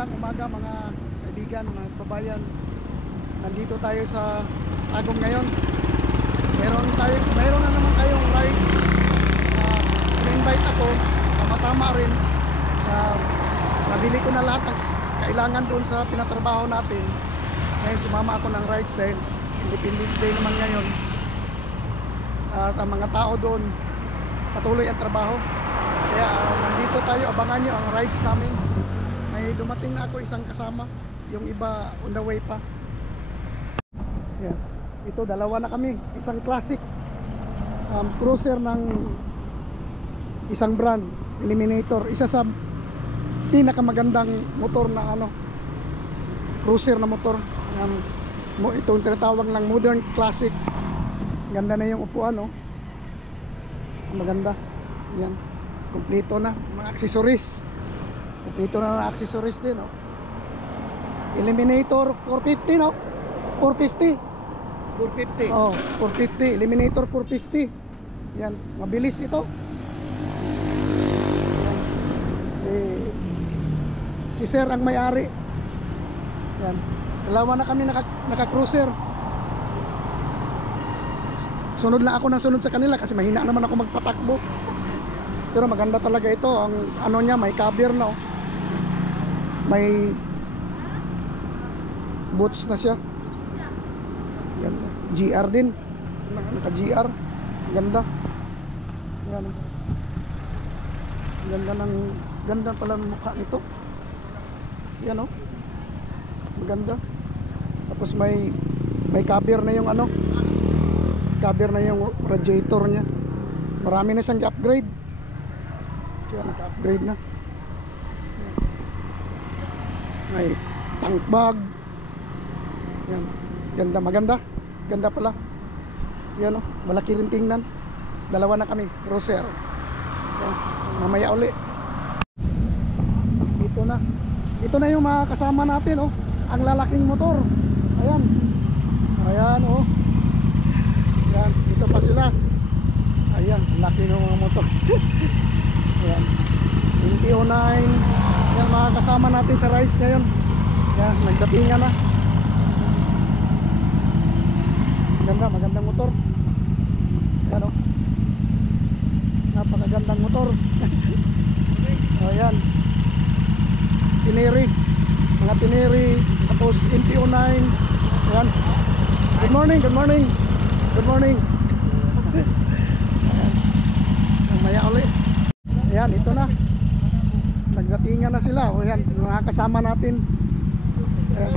Magandang umaga mga kaibigan, mga kababayan. Nandito tayo sa Tagum ngayon. Mayroon na naman tayong rides. In-invite ako, tama rin. Nabili ko na lahat ng kailangan doon sa pinatrabaho natin. Ngayon sumama ako ng rides dahil Independence Day naman ngayon. At ang mga tao doon patuloy ang trabaho. Kaya nandito tayo, abangan nyo ang rides namin. May dumating na ako isang kasama, yung iba on the way pa. Yan. Ito dalawa na kami, isang classic cruiser ng isang brand, Eliminator, isa sa pinakamagandang motor na cruiser na motor. Ito yung tinatawag ng modern classic. Ganda na yung upuan, maganda. Yan, kumpleto na mga accessories. Kumpleto na ng accessories din, Eliminator 450, 450. 450. Oh, 450. Eliminator 450. Yan, mabilis ito. Yan. Si Sir ang may-ari. Yan. Dalawa na kami naka-cruiser. Sunod lang ako ng sunod sa kanila kasi mahina naman ako magpatakbo. Pero maganda talaga ito. Ang niya, may cover na. May boots na siya. Ganda. GR din. Naka-GR. Ganda. Yan. Ganda pala ng mukha nito. Yan, maganda. Tapos may cover na yung cover na yung radiator niya. Marami na siyang upgrade. Kaya naka-upgrade na. May tank bag. Yan. Maganda. Ganda pala. Yan, malaki rin tingnan. Dalawa na kami, cruiser. Yan. So, mamaya uli. Ito na yung mga kasama natin, ang lalaking motor. Ayan. Yan, ito pa sila. Ayan, laki ng mga motor. Ayan, 2009. Yan, mga kasama natin sa rides ngayon. Yan, nagdapingan na. Magandang motor. Ayan, napakagandang motor. Ayan, Tineri. Mga Tineri. Tapos MT-09. Ayan. Good morning. Ayan. Maya ulit. Ayan, ito na. Nagdatingan na sila. Ayan, mga kasama natin. Ayan.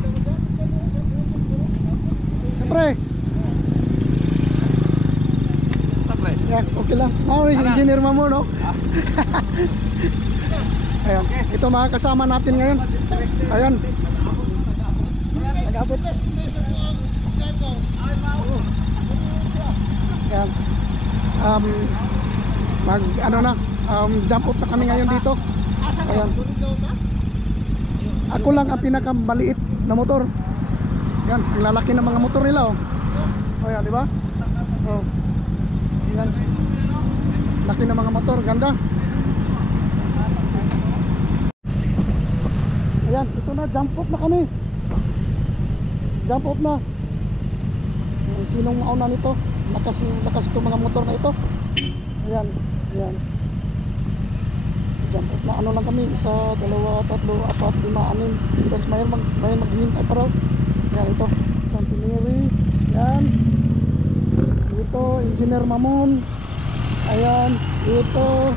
Siyempre. Ayan, okay lang. Engineer Mamo, Ayan, ito mga kasama natin ngayon. Ayan. Nag-abot. Ayan. Jump off na kami ngayon dito. Ayan. Ako lang ang pinakamaliit na motor. Ayan, ang lalaki ng mga motor nila, Ayan, di ba? Ayan. Laki ng mga motor, ganda. Ayan, ito na, jump off na kami. Jump off na. Sinong mauna nito? Lakas itong mga motor na ito. Ayan. Jump off na, lang kami. 1, 2, 3, 4, 5, 6. Tapos may maghihintay pa raw. Ayan, ito. Santineri. Ayan. Ito, Engineer Mamon. Ayan. Ito,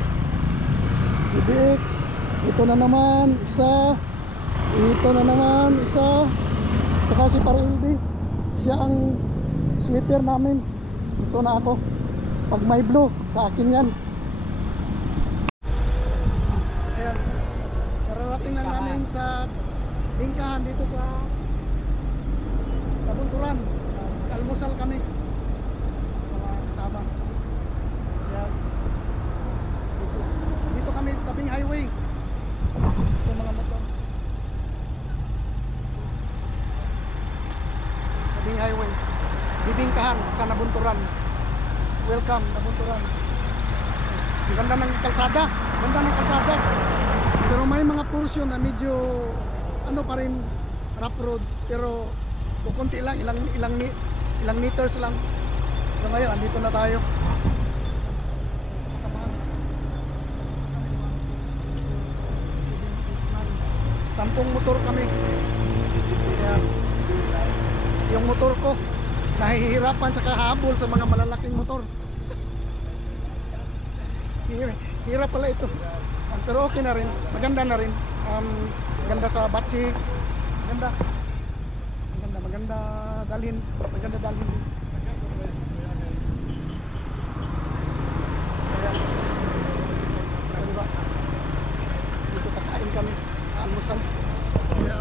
EBX. Ito na naman, isa. Ito na naman, isa. Saka si Parildi. Siya ang sweeper namin. Ito na ako. Pag may blue, sa akin yan. Ayan. Kararating lang namin sa Bingkahan dito sa Tabunturan. Almusal kami. Mga kasama. Ayan. Dito kami tabing highway. Ito mga motor. Tabing highway. Bibingkahan sa Nabunturan. Welcome, Nabunturan. Ang ganda ng kalsada. Pero may mga portion na medyo ano pa rin, rough road, pero kukunti lang, ilang meters lang. So ngayon, andito na tayo. Sampung motor kami. Kaya, yung motor ko, nahihirapan sa kahabol sa mga malalaking motor. Hirap pala ito. Pero okay na rin, maganda na rin. Maganda sa batsi. Maganda dalhin. Maganda dalhin din. Kaya, diba? Dito kakain kami. Almusal. Kaya,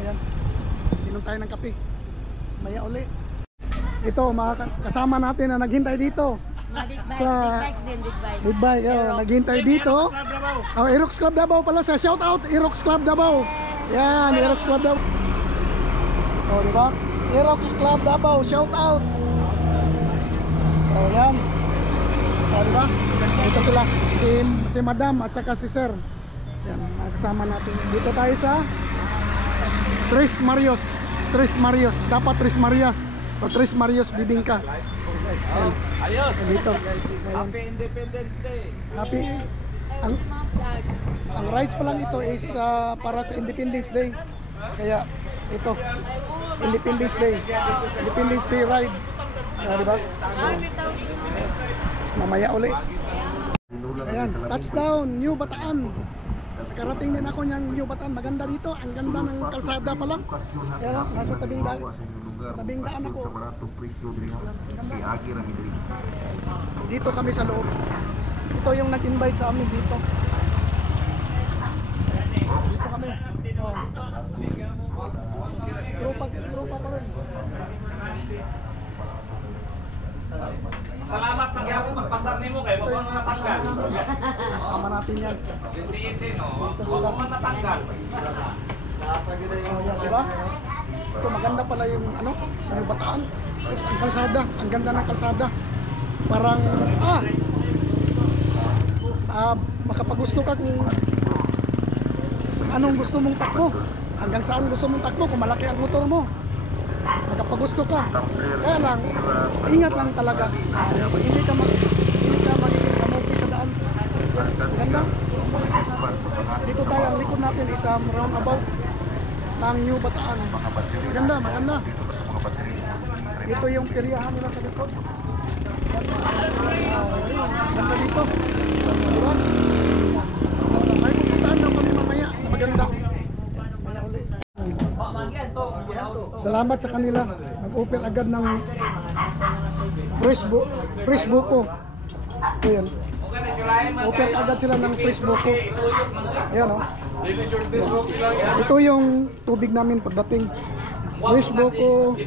ayan, inom tayo ng kape. Maya uli. Ito, mga kasama natin na naghintay dito. Big bike, Sa big bikes din, big bike. Big Bike, naghintay dito. Oh, Aerox Club Davao pala siya. Shout out Aerox Club Davao. Yan, Aerox Club Davao. Oh, di ba? Aerox Club Davao, shout out. Oh, yan. Oh, di ba? Dito sila. Si Madam at saka si Sir. Yan, kasama natin. Dito tayo sa Tres Marios. Tres Marios. Dapat Tres Marias. O Tres Marios Bibingka. Ayos! Dito. Happy Independence Day! Happy. Ang rides pa lang ito is para sa Independence Day. Kaya ito, Independence Day. Independence Day ride. Di ba? Mamaya uli. Ayan, touchdown, New Bataan. Nakarating din ako niyang New Bataan. Maganda dito, ang ganda ng kalsada pala. Kaya nasa tabing daan ako. Dito kami sa loob. Ito yung nag-invite sa amin dito. Dito kami. Oh. Tropa pa rin. Salamat na kaya kung magpasar ni mo kayo, huwag mo natanggal. Sama natin yan. Hindi, no? Huwag mo natanggal. Oh, yan, diba? Ito maganda pala yung yung Bataan. Tapos ang kalsada, ang ganda ng kalsada. Parang makapagusto ka kung anong gusto mong takbo. Hanggang saan gusto mong takbo kung malaki ang motor mo. Makapagusto ka. Kaya lang, ingat lang talaga. Hindi ka magiging kamupi sa daan. Yan, maganda. Dito tayo, ang likod natin is roundabout ng New Bataan. Maganda. Ito yung peryahan nila sa likod. Ganda dito. Diba? May pupuntaan daw kami mamaya na maganda. Maya uli. Salamat sa kanila. Nag-offer agad ng fresh buko. Ayan. Offer agad sila ng fresh buko. Ayan o. Ito yung tubig namin pagdating. Fresh buko.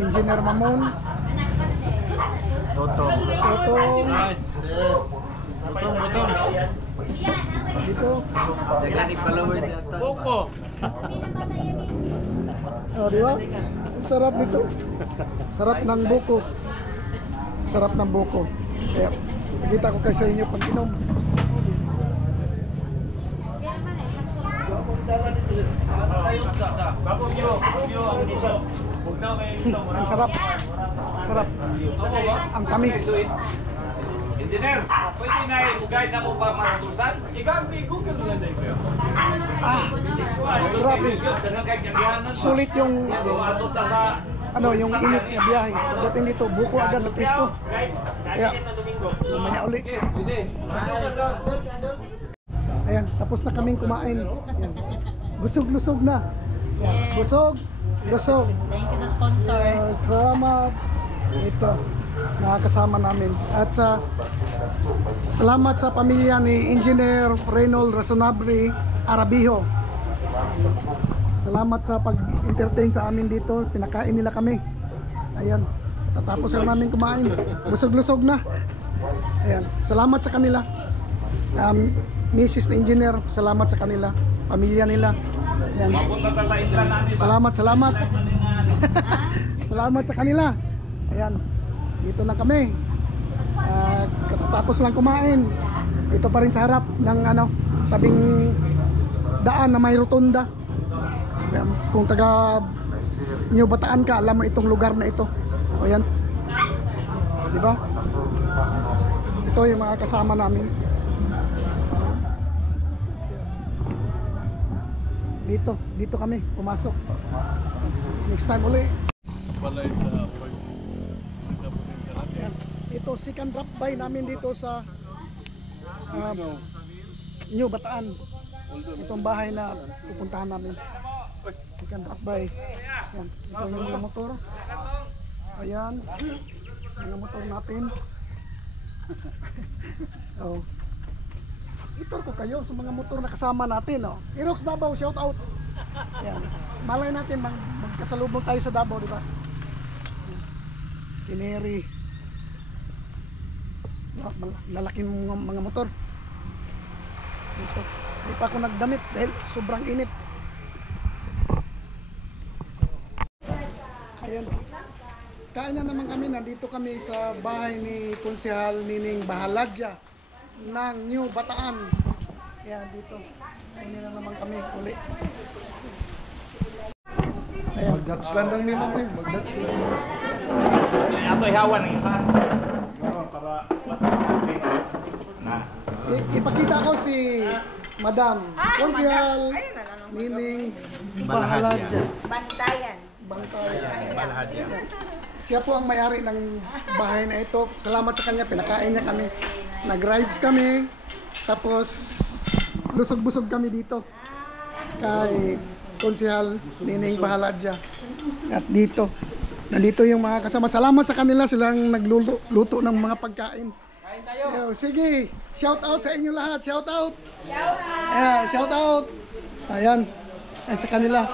Engineer Mamon. Totong. Dito. Buko! Oh, di ba? Sarap nito. Sarap ng buko. Sarap ng buko. Kaya, nakita ko kasi sa inyo pag inom. Ang sarap. Sarap. Ang tamis. Engineer, pwede na ibugay na mo pa maratusan? Iganti, Google na lang yun. Grabe. Sulit yung yung init na biyahe. Pagdating dito, buko agad na presko. Kaya, mamaya uli. Ayan, tapos na kaming kumain. Ayan. Busog-lusog na. Ayan. Busog. Thank you sa sponsor. Salamat. Ito, nakakasama namin. At salamat sa pamilya ni Engineer Reynold Razonable Arabijo. Salamat sa pag-entertain sa amin dito. Pinakain nila kami. Ayan, tatapos na namin kumain. Busog-lusog na. Ayan, salamat sa kanila. Mrs. na Engineer, salamat sa kanila. Pamilya nila. Ayan. Salamat. Salamat sa kanila. Ayan, dito na kami. Katatapos lang kumain. Ito pa rin sa harap ng tabing daan na may rotunda. Ayan, kung taga New Bataan ka, alam mo itong lugar na ito. O yan. Di ba? Ito yung mga kasama namin. Dito kami pumasok. Next time uli. Balay sa pag Ayan. Ito second drop by namin dito sa New Bataan. Itong bahay na pupuntahan namin. Second drop by. Ayan. Ito yung mga motor. Ayan. Mga motor natin. Oh. Itor ko kayo sa mga motor na kasama natin. Irox Davao, shout out. Ayan. Malay natin magkasalubong tayo sa Davao, di ba? Kineri. Lalaking mga motor. Dito. Hindi pa ako nagdamit dahil sobrang init. Ayan. Kain na naman kami. Nandito kami sa bahay ni Konsehal Nining Bahaladja ng New Bataan. Ayan, dito. Kain na naman kami uli. Ayan. Mag-dutch lang lang ni Mama. Mag-dutch lang. Ato ihawan ng isa. Para na. Ipakita ko si Madam Konsehal Nining Bahaladja. Bantayan. Bantayan. Siya po ang may-ari ng bahay na ito. Salamat sa kanya, pinakain niya kami. Nag-rides kami. Tapos lusog-busog kami dito kay Konsehal Nining Bahaladja. At dito, nandito yung mga kasama. Salamat sa kanila, silang nagluluto ng mga pagkain. Sige, shout out sa inyo lahat. Shout out. Ayan, shout out. Ayan, ay sa kanila.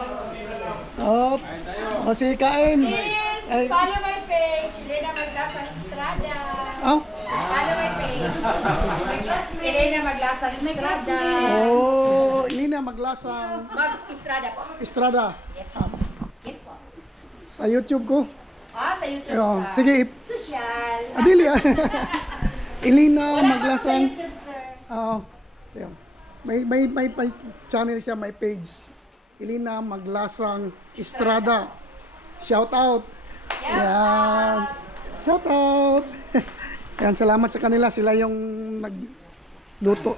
O sige, kain. Ay. Follow my page, Elena Maglasang Estrada. Oh. Follow my page. Elena Maglasang Estrada. Oh, Elena Maglasang Estrada po. Estrada. Yes po. Yes po. Sa YouTube ko. Sa YouTube Oh, ka. sige. Social. Adili. Elena Wala po sa Maglasang. YouTube, sir. Oo. So, may channel siya, may page. Elena Maglasang Estrada. Shout out. Yan. Shout out. Yan, salamat sa kanila. Sila yung nagluto.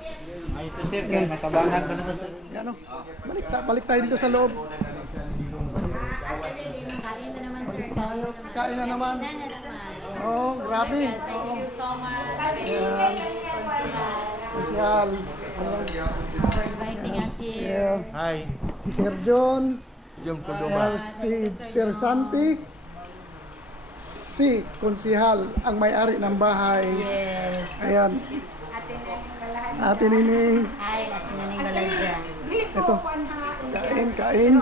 Ay, ito sir, kaya natabangan pa naman sir. Yan o. Balik tayo dito sa loob. Kain na naman, sir. Kain na naman. Kain na naman. Oh, grabe. Thank you so much. Yan. Sosyal. For inviting us here. Yeah. Hi, Si Sir John. Jom Cordova. Si Sir Santi. Si Konsehal, ang may-ari ng bahay. Yes. Ayan. Ate Nining. Hi, at Naning Baladja. Ito. Kain. Kain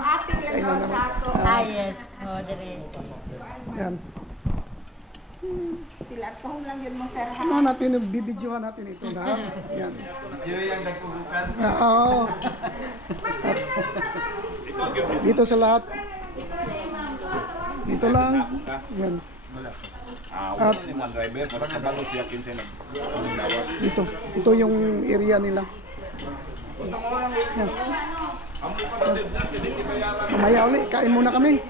na naman. Hi, yes. Oh, dire. Ayan. Pilat ko lang yun mo, sir. Ano natin, bibidyohan natin ito lahat. Ayan. Diyo yung nagpubukan. Oo. Dito sa lahat. Dito lang. Ayan. Wala ni mga driver para kabalo siya kinsa nag. Dito. Ito yung area nila. Ayan. Mamaya uli, kain muna kami.